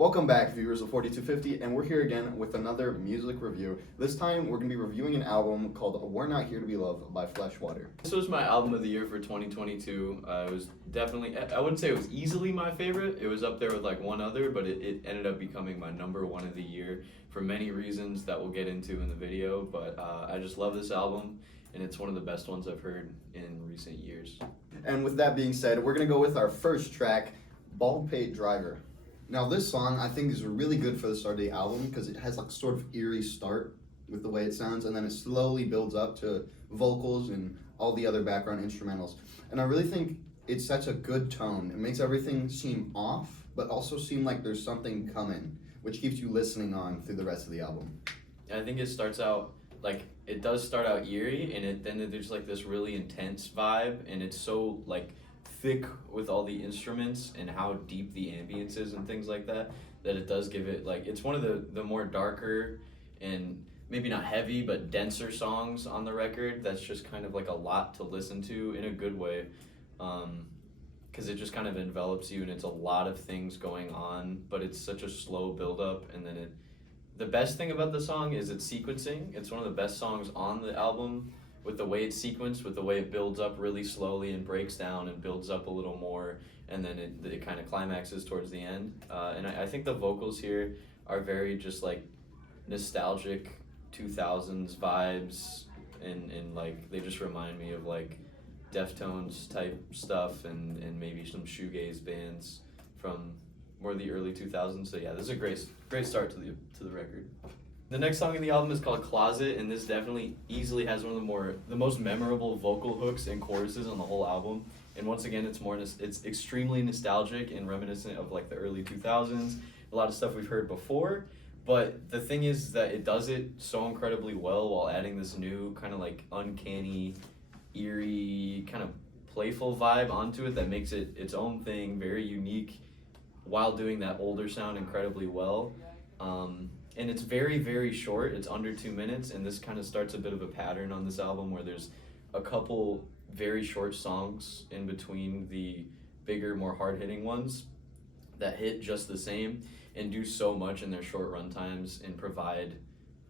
Welcome back, viewers of 4250, and we're here again with another music review. This time, we're going to be reviewing an album called We're Not Here to Be Loved by Fleshwater. This was my album of the year for 2022. It was definitely, I wouldn't say it was easily my favorite. It was up there with like one other, but it ended up becoming my number one of the year for many reasons that we'll get into in the video. But I just love this album, and it's one of the best ones I've heard in recent years. And with that being said, we're going to go with our first track, Bald Paid Driver. Now this song I think is really good for the start of the album because it has like sort of eerie start with the way it sounds, and then it slowly builds up to vocals and all the other background instrumentals. And I really think it sets a good tone. It makes everything seem off, but also seem like there's something coming, which keeps you listening on through the rest of the album. I think it starts out like it does start out eerie, and then there's like this really intense vibe, and it's so like thick with all the instruments and how deep the ambience is and things like that it does give it like it's one of the more darker and maybe not heavy but denser songs on the record. That's just kind of like a lot to listen to in a good way, because it just kind of envelops you and it's a lot of things going on, but it's such a slow build up. And then the best thing about the song is its sequencing. It's one of the best songs on the album, with the way it's sequenced, with the way it builds up really slowly and breaks down and builds up a little more, and then it kind of climaxes towards the end. And I think the vocals here are very just like nostalgic 2000s vibes, and like they just remind me of like Deftones type stuff and maybe some shoegaze bands from more the early 2000s. So yeah, this is a great start to the record. The next song in the album is called Closet, and this definitely easily has one of the most memorable vocal hooks and choruses on the whole album. And once again, it's extremely nostalgic and reminiscent of like the early 2000s, a lot of stuff we've heard before. But the thing is that it does it so incredibly well while adding this new kind of like uncanny, eerie, kind of playful vibe onto it that makes it its own thing, very unique, while doing that older sound incredibly well. And it's very, very short. It's under 2 minutes, and this kind of starts a bit of a pattern on this album where there's a couple very short songs in between the bigger, more hard-hitting ones that hit just the same and do so much in their short run times and provide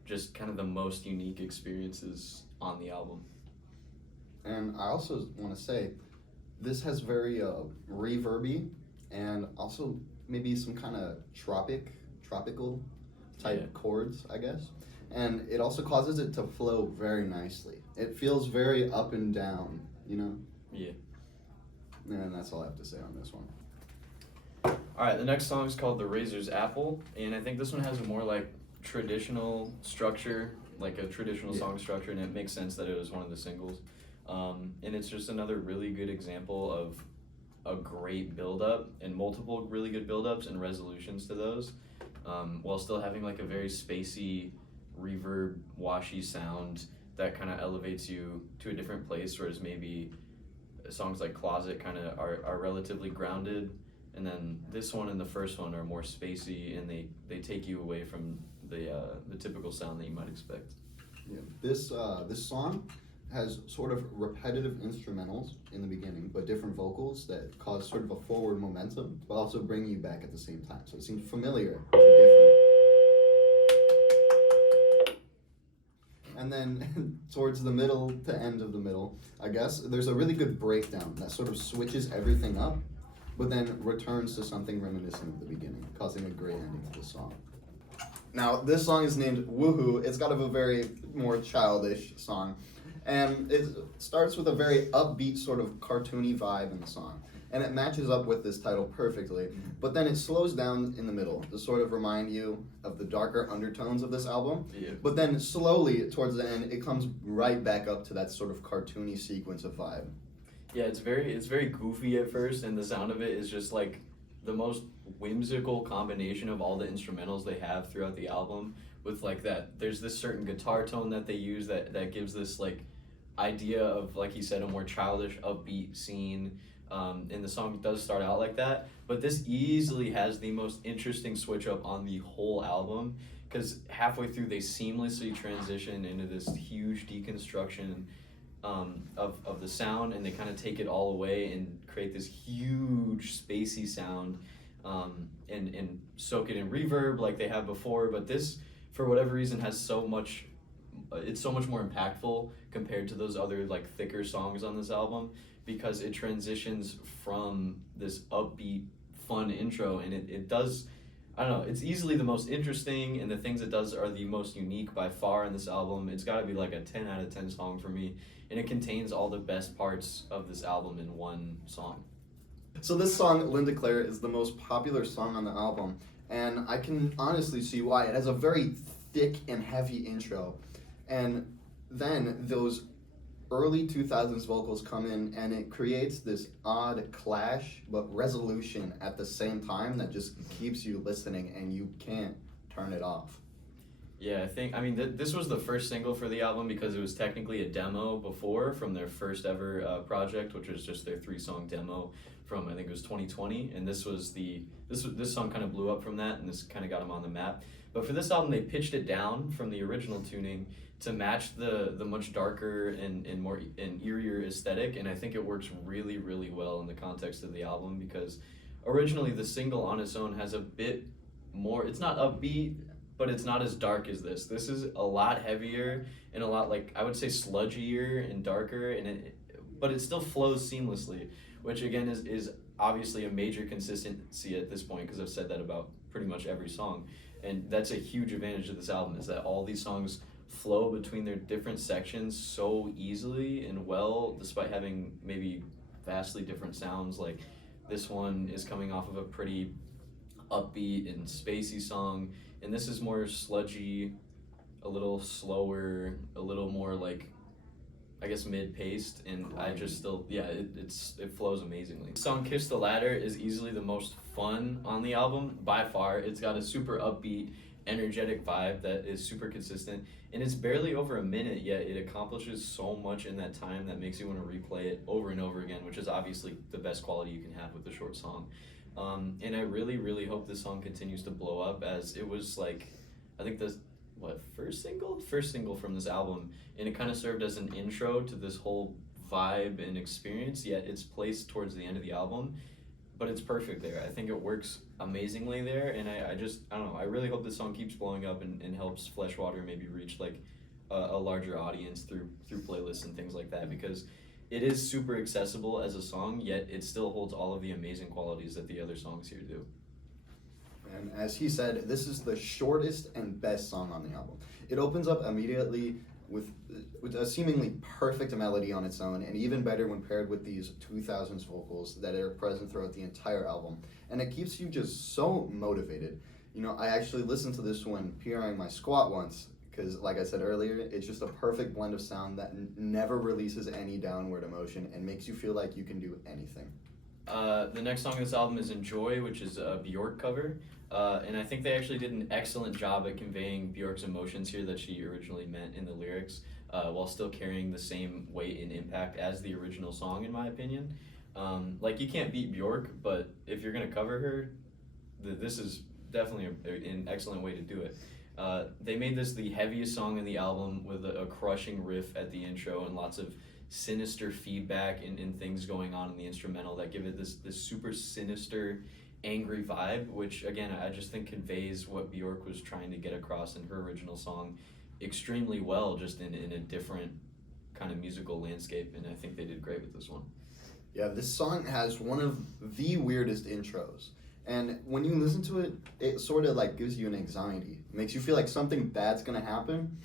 just kind of the most unique experiences on the album. And I also want to say, this has very reverby and also maybe some kind of tropical type chords, I guess. And it also causes it to flow very nicely. It feels very up and down, you know? Yeah. And that's all I have to say on this one. Alright, the next song is called The Razor's Apple, and I think this one has a more like traditional structure, like a traditional song structure, and it makes sense that it was one of the singles. And it's just another really good example of a great build-up and multiple really good build-ups and resolutions to those, while still having like a very spacey, reverb, washy sound that kind of elevates you to a different place, whereas maybe songs like Closet kind of are relatively grounded, and then this one and the first one are more spacey, and they take you away from the typical sound that you might expect. Yeah, this song has sort of repetitive instrumentals in the beginning, but different vocals that cause sort of a forward momentum, but also bring you back at the same time. So it seems familiar, but different. And then towards the middle to end of the middle, I guess, there's a really good breakdown that sort of switches everything up, but then returns to something reminiscent of the beginning, causing a great ending to the song. Now, this song is named Woohoo. It's got a very more childish song. And it starts with a very upbeat sort of cartoony vibe in the song. And it matches up with this title perfectly. But then it slows down in the middle to sort of remind you of the darker undertones of this album. Yeah. But then slowly, towards the end, it comes right back up to that sort of cartoony sequence of vibe. Yeah, it's very goofy at first, and the sound of it is just like the most whimsical combination of all the instrumentals they have throughout the album, with like that there's this certain guitar tone that they use that gives this like idea of, like you said, a more childish upbeat scene, and the song does start out like that, but this easily has the most interesting switch up on the whole album, because halfway through they seamlessly transition into this huge deconstruction of the sound, and they kind of take it all away and create this huge spacey sound and soak it in reverb like they have before. But this, for whatever reason, has so much. It's so much more impactful compared to those other like thicker songs on this album, because it transitions from this upbeat, fun intro, and it does. I don't know, it's easily the most interesting, and the things it does are the most unique by far in this album. It's got to be like a 10 out of 10 song for me, and it contains all the best parts of this album in one song. So this song, Linda Claire, is the most popular song on the album, and I can honestly see why. It has a very thick and heavy intro, and then those early 2000s vocals come in, and it creates this odd clash but resolution at the same time that just keeps you listening and you can't turn it off. Yeah, I mean, this was the first single for the album because it was technically a demo before from their first ever project, which was just their 3-song demo from, I think it was 2020, and this song kind of blew up from that, and this kind of got them on the map. But for this album, they pitched it down from the original tuning to match the much darker and more and eerier aesthetic, and I think it works really, really well in the context of the album, because originally the single on its own has a bit more, it's not upbeat, but it's not as dark as this. This is a lot heavier and a lot, like, I would say sludgier and darker, but it still flows seamlessly, which again is obviously a major consistency at this point, because I've said that about pretty much every song. And that's a huge advantage of this album, is that all these songs flow between their different sections so easily and well, despite having maybe vastly different sounds. Like, this one is coming off of a pretty upbeat and spacey song, and this is more sludgy, a little slower, a little more like, I guess, mid-paced, and I just still, yeah, it flows amazingly. The song Kiss the Ladder is easily the most fun on the album, by far. It's got a super upbeat, energetic vibe that is super consistent, and it's barely over a minute, yet it accomplishes so much in that time that makes you want to replay it over and over again, which is obviously the best quality you can have with a short song. And I really, really hope this song continues to blow up, as it was like, I think first single from this album, and it kind of served as an intro to this whole vibe and experience, yet it's placed towards the end of the album, but it's perfect there. I think it works amazingly there, and I don't know, I really hope this song keeps blowing up and helps Fleshwater maybe reach like a larger audience through playlists and things like that, because it is super accessible as a song, yet it still holds all of the amazing qualities that the other songs here do. And as he said, this is the shortest and best song on the album. It opens up immediately with a seemingly perfect melody on its own, and even better when paired with these 2000s vocals that are present throughout the entire album. And it keeps you just so motivated. You know, I actually listened to this one PRing my squat once, because like I said earlier, it's just a perfect blend of sound that never releases any downward emotion and makes you feel like you can do anything. The next song on this album is Enjoy, which is a Bjork cover. And I think they actually did an excellent job at conveying Bjork's emotions here that she originally meant in the lyrics, while still carrying the same weight and impact as the original song, in my opinion. Like, you can't beat Bjork, but if you're going to cover her, this is definitely an excellent way to do it. They made this the heaviest song in the album, with a crushing riff at the intro and lots of sinister feedback and things going on in the instrumental that give it this super sinister, angry vibe, which again I just think conveys what Bjork was trying to get across in her original song extremely well, just in a different kind of musical landscape, and I think they did great with this one. Yeah, this song has one of the weirdest intros, and when you listen to it, it sort of like gives you an anxiety. It makes you feel like something bad's gonna happen.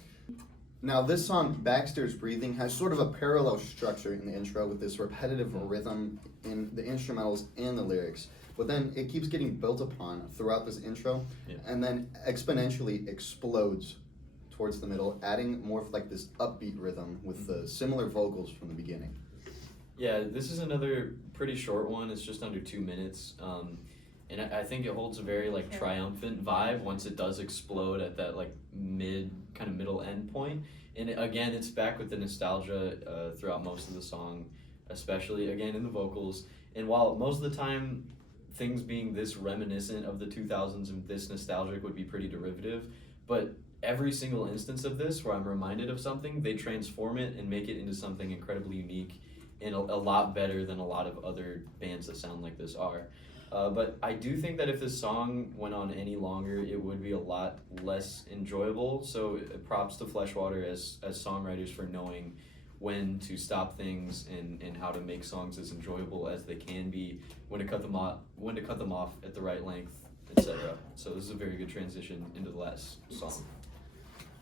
Now, this song, Baxter's Breathing, has sort of a parallel structure in the intro with this repetitive rhythm in the instrumentals and the lyrics. But then it keeps getting built upon throughout this intro, and then exponentially explodes towards the middle, adding more of like this upbeat rhythm with the similar vocals from the beginning. Yeah, this is another pretty short one. It's just under 2 minutes. And I think it holds a very like triumphant vibe once it does explode at that like middle end point. And again, it's back with the nostalgia throughout most of the song, especially again in the vocals. And while most of the time things being this reminiscent of the 2000s and this nostalgic would be pretty derivative, but every single instance of this where I'm reminded of something, they transform it and make it into something incredibly unique and a lot better than a lot of other bands that sound like this are. But I do think that if this song went on any longer, it would be a lot less enjoyable. So props to Fleshwater as songwriters for knowing when to stop things and how to make songs as enjoyable as they can be, when to cut them off at the right length, etc. So this is a very good transition into the last song.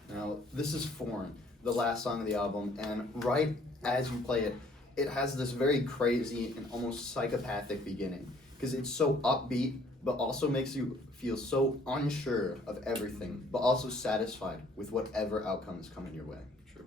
Now, this is Foreign, the last song of the album, and right as you play it, it has this very crazy and almost psychopathic beginning, because it's so upbeat, but also makes you feel so unsure of everything, but also satisfied with whatever outcome is coming your way. True.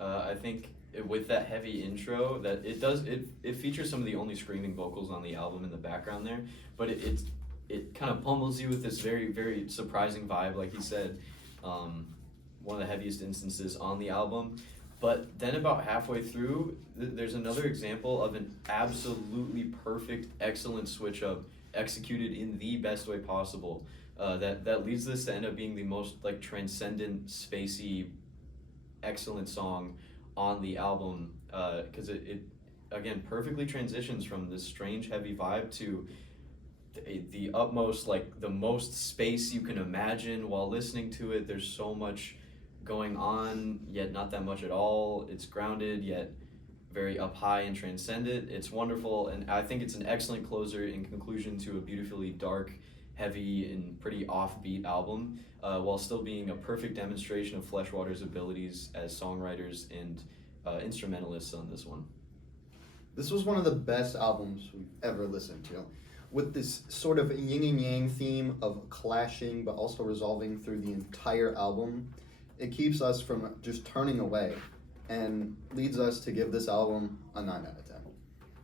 I think with that heavy intro, that it features some of the only screaming vocals on the album in the background there, but it kind of pummels you with this very, very surprising vibe, like he said. One of the heaviest instances on the album. But then about halfway through, there's another example of an absolutely perfect, excellent switch up executed in the best way possible. That leads this to end up being the most like transcendent, spacey, excellent song on the album, because it again perfectly transitions from this strange heavy vibe to the utmost, like the most space you can imagine while listening to it. There's so much going on, yet not that much at all. It's grounded, yet very up high and transcendent. It's wonderful, and I think it's an excellent closer in conclusion to a beautifully dark, heavy, and pretty offbeat album, while still being a perfect demonstration of Fleshwater's abilities as songwriters and instrumentalists on this one. This was one of the best albums we've ever listened to, with this sort of yin and yang theme of clashing but also resolving through the entire album. It keeps us from just turning away and leads us to give this album a 9 out of 10.